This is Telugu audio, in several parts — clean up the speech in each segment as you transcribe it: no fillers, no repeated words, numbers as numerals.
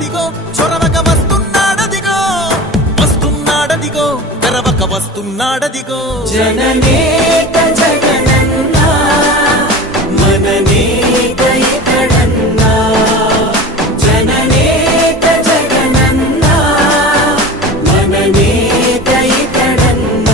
వస్తున్నాడదిగో చొరవక వస్తున్నాడదిగో వస్తున్నాడదిగో తెరవక వస్తున్నాడదిగో జననేత జగనన్న మననేత ఇతడన్న జననేత జగనన్న మననేత ఇతడన్న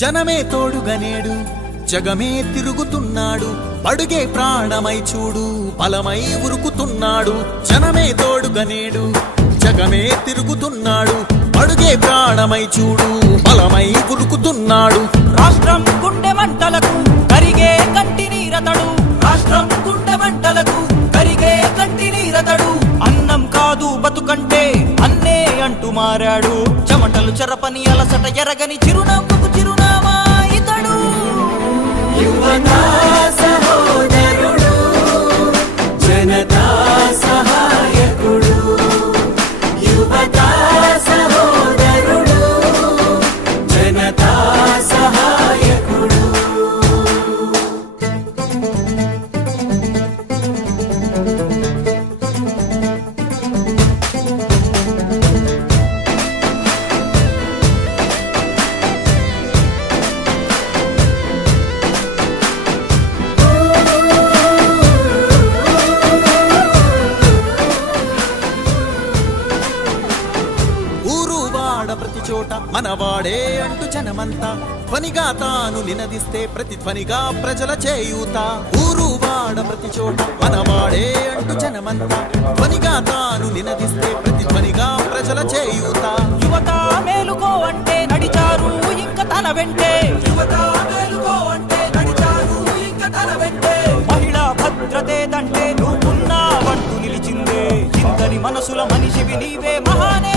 జనమే తోడుగా నేడు జగమే తిరుగుతున్నాడు అడుగే ప్రాణమై చూడు బలమై ఉరుకుతున్నాడు జనమే తోడుగా నేడు జగమే తిరుగుతున్నాడు అడుగే ప్రాణమై చూడు బలమై ఉరుకుతున్నాడు రాష్ట్రం గుండె మంటలకు కరిగే కంటి నీరతడు రాష్ట్రం గుండె మంటలకు కరిగే కంటి నీరతడు అన్నం కాదు బతుకంటే అన్నే అంటూ మారాడు చెమటలు చెరపని అలసట ఎరగని చిరునవ్వుకు చిరునామా ఇతడు యువతా సహోదరుడు జనతా సహాయకుడు యువతా సహోదరుడు జనతా సహాయకుడు ప్రతి చోట మనవాడే అంటూ జనమంతా ధ్వనిగా తాను నినదిస్తే ప్రతిధ్వనిగా ప్రజల చేయూత ఊరు వాడ ప్రతి చోట మనవాడే అంటూ జనమంతా ధ్వనిగా తాను నినదిస్తే ప్రతిధ్వనిగా ప్రజల చేయూత యువత మేలుకో అంటే నడిచారు ఇంక తన వెంటే యువత మేలుకో అంటే నడిచారు ఇంక తన వెంటే మహిళా భద్రతేదంటే నువ్వున్నావంటూ నిలిచిందే ఇందరి మనసుల మనిషివి నీవే మహానే